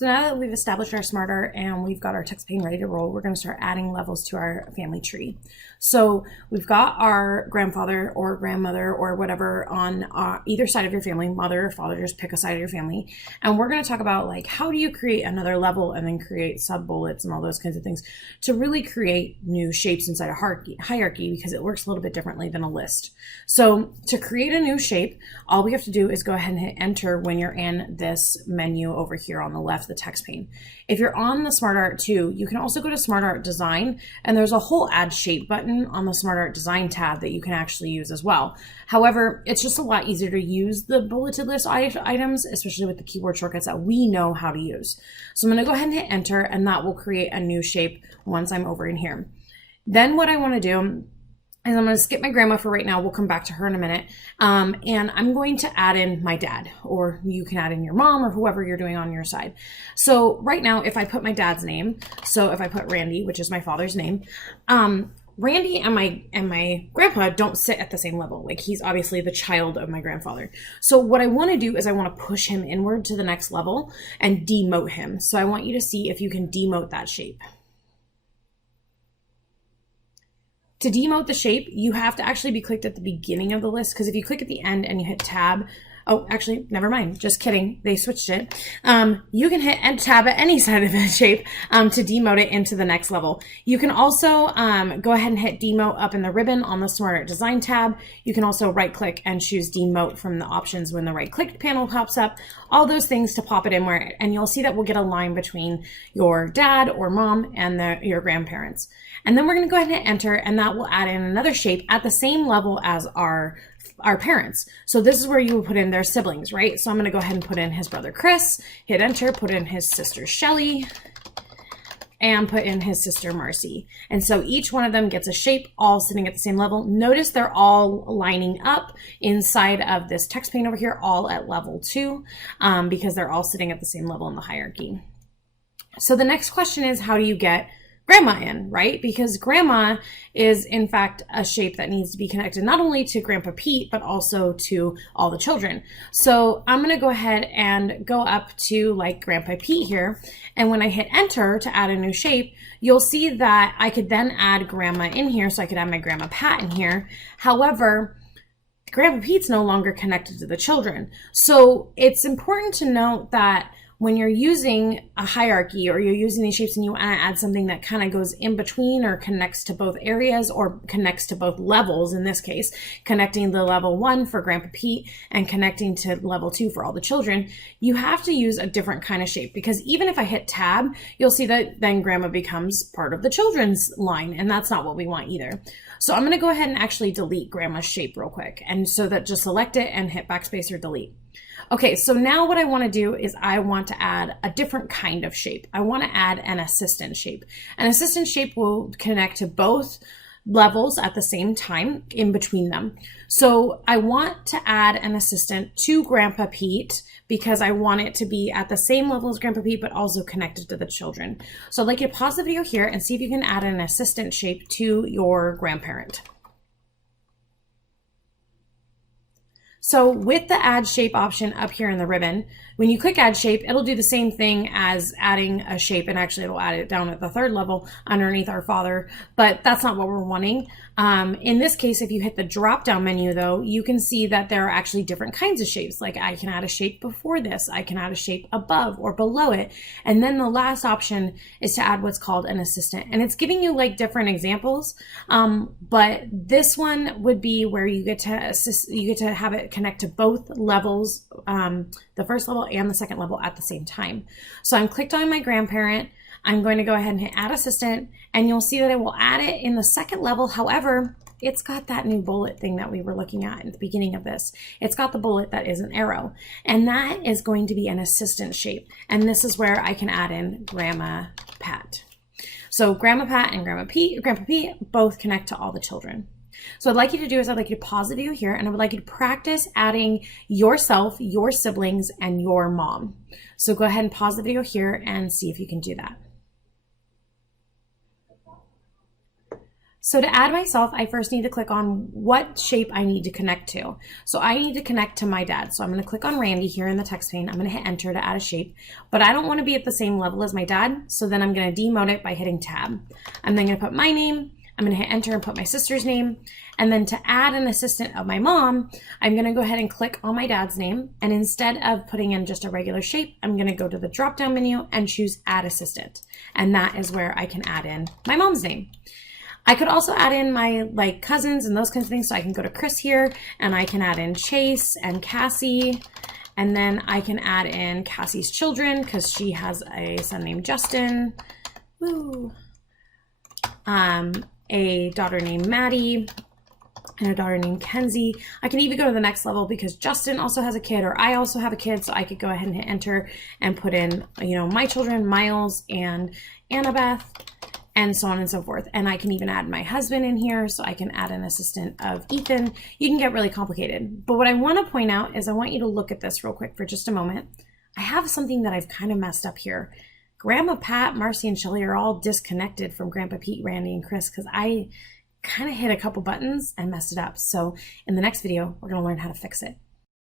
So now that we've established our SmartArt and we've got our text pane ready to roll, we're going to start adding levels to our family tree. So we've got our grandfather or grandmother or whatever on either side of your family, mother or father, just pick a side of your family. And we're going to talk about like, how do you create another level and then create sub bullets and all those kinds of things to really create new shapes inside a hierarchy, because it works a little bit differently than a list. So to create a new shape, all we have to do is go ahead and hit enter when you're in this menu over here on the left, the text pane. If you're on the SmartArt 2, you can also go to SmartArt Design, and there's a whole Add Shape button on the SmartArt Design tab that you can actually use as well. However, it's just a lot easier to use the bulleted list items, especially with the keyboard shortcuts that we know how to use. So I'm going to go ahead and hit enter, and that will create a new shape once I'm over in here. Then what I want to do is I'm going to skip my grandma for right now. We'll come back to her in a minute. And I'm going to add in my dad, or you can add in your mom or whoever you're doing on your side. So right now, if I put my dad's name, so if I put Randy, which is my father's name, Randy and my grandpa don't sit at the same level. Like, he's obviously the child of my grandfather. So what I want to do is I want to push him inward to the next level and demote him. So I want you to see if you can demote that shape. To demote the shape, you have to actually be clicked at the beginning of the list, because if you click at the end and you hit tab, oh, actually, never mind. Just kidding. They switched it. You can hit tab at any side of the shape to demote it into the next level. You can also go ahead and hit demote up in the ribbon on the SmartArt Design tab. You can also right click and choose demote from the options when the right click panel pops up. All those things to pop it in where, and you'll see that we'll get a line between your dad or mom and your grandparents. And then we're going to go ahead and hit enter, and that will add in another shape at the same level as our parents. So this is where you would put in their siblings, right? So I'm going to go ahead and put in his brother Chris, hit enter, put in his sister Shelly, and put in his sister Marcy. And so each one of them gets a shape all sitting at the same level. Notice they're all lining up inside of this text pane over here, all at level 2, because they're all sitting at the same level in the hierarchy. So the next question is, how do you get grandma in, right? Because grandma is in fact a shape that needs to be connected not only to Grandpa Pete, but also to all the children. So I'm going to go ahead and go up to like Grandpa Pete here. And when I hit enter to add a new shape, you'll see that I could then add grandma in here. So I could add my Grandma Pat in here. However, Grandpa Pete's no longer connected to the children. So it's important to note that when you're using a hierarchy or you're using these shapes and you want to add something that kind of goes in between or connects to both areas or connects to both levels, in this case, connecting the level 1 for Grandpa Pete and connecting to level 2 for all the children, you have to use a different kind of shape, because even if I hit tab, you'll see that then grandma becomes part of the children's line, and that's not what we want either. So I'm going to go ahead and actually delete grandma's shape real quick. And so that just select it and hit backspace or delete. Okay, so now what I want to do is I want to add a different kind of shape. I want to add an assistant shape. An assistant shape will connect to both levels at the same time in between them. So I want to add an assistant to Grandpa Pete because I want it to be at the same level as Grandpa Pete, but also connected to the children. So I'd like you to pause the video here and see if you can add an assistant shape to your grandparent. So with the add shape option up here in the ribbon, when you click add shape, it'll do the same thing as adding a shape, and actually it'll add it down at the 3rd level underneath our father, but that's not what we're wanting. In this case, if you hit the drop down menu though, you can see that there are actually different kinds of shapes. Like I can add a shape before this, I can add a shape above or below it. And then the last option is to add what's called an assistant. And it's giving you like different examples. But this one would be where you get to have it connect to both levels, the 1st level and the 2nd level at the same time. So I'm clicked on my grandparent. I'm going to go ahead and hit add assistant, and you'll see that it will add it in the 2nd level. However, it's got that new bullet thing that we were looking at the beginning of this. It's got the bullet that is an arrow, and that is going to be an assistant shape. And this is where I can add in Grandma Pat. So Grandma Pat and Grandpa Pete both connect to all the children. So what I'd like you to do is I'd like you to pause the video here, and I would like you to practice adding yourself, your siblings, and your mom. So go ahead and pause the video here and see if you can do that. So to add myself, I first need to click on what shape I need to connect to. So I need to connect to my dad. So I'm going to click on Randy here in the text pane. I'm going to hit enter to add a shape, but I don't want to be at the same level as my dad. So then I'm going to demote it by hitting tab. I'm then going to put my name. I'm going to hit enter and put my sister's name. And then to add an assistant of my mom, I'm going to go ahead and click on my dad's name. And instead of putting in just a regular shape, I'm going to go to the drop down menu and choose add assistant. And that is where I can add in my mom's name. I could also add in my like cousins and those kinds of things. So I can go to Chris here and I can add in Chase and Cassie. And then I can add in Cassie's children because she has a son named Justin. Woo. A daughter named Maddie and a daughter named Kenzie. I can even go to the next level because Justin also has a kid, or I also have a kid, so I could go ahead and hit enter and put in, you know, my children, Miles and Annabeth, and so on and so forth. And I can even add my husband in here, so I can add an assistant of Ethan. You can get really complicated. But what I want to point out is I want you to look at this real quick for just a moment. I have something that I've kind of messed up here. Grandma Pat, Marcy, and Shelly are all disconnected from Grandpa Pete, Randy, and Chris because I kind of hit a couple buttons and messed it up. So in the next video, we're going to learn how to fix it.